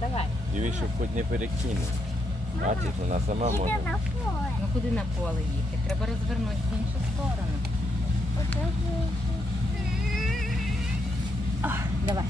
Давай. Дивись, щоб хоч не перекинув. Бачиш, вона сама може. на поле. Ну куди на поле їхати? Треба розвернути в іншу сторону. Давай.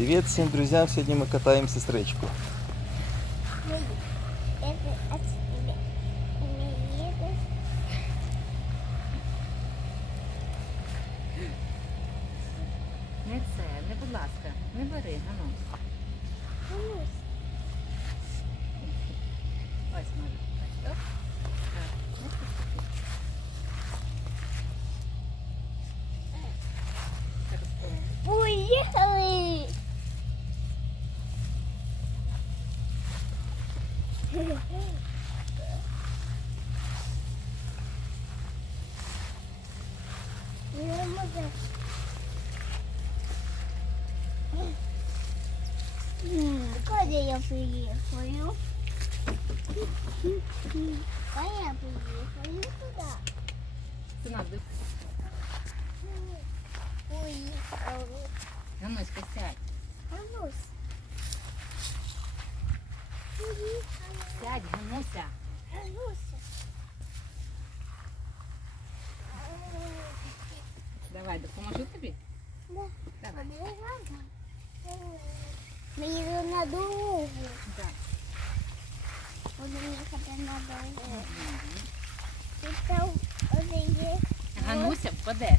Привет всем друзьям! Сегодня мы катаем сестричку. Не це, не будь ласка, не бери, ану. Мамусь. Ось. Не може. Куди я приїхаю? Куди я приїхаю? Куди? Синок, див- Поїхали. Гануська, сядь. Мамусь. Поїхали. Сядь, Гануся. Гануся. Давай, допоможу тобі? Да. Давай. Ми їдемо на дорогу. Да. Будемо їхати на дорогу. Тут там один є. Гануся, впадеш.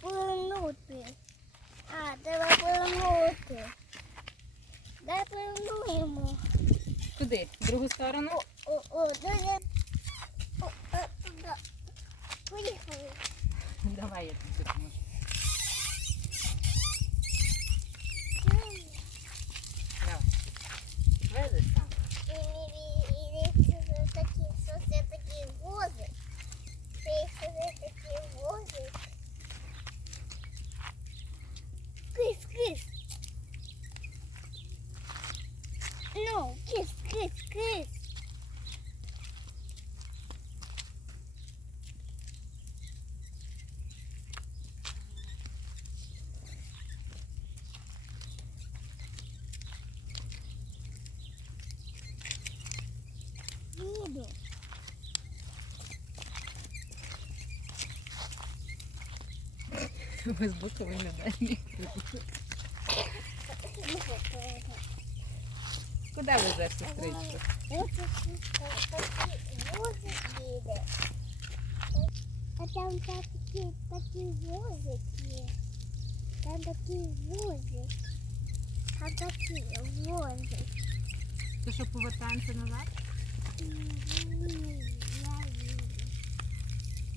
повернути. А, треба повернути. Дай повернуємо. Куди? В другу сторону? О, о, дуже. О, о, туди. Поїхали. Давай я тут допоможу. No, kiss, kiss, kiss. Буду. Вы с боковыми дальними. Куди сестричку? Такі возик їде. А там такі, такі возик є. Там такі возик. Там такі возик. Ти що повертаємося назад? Ні.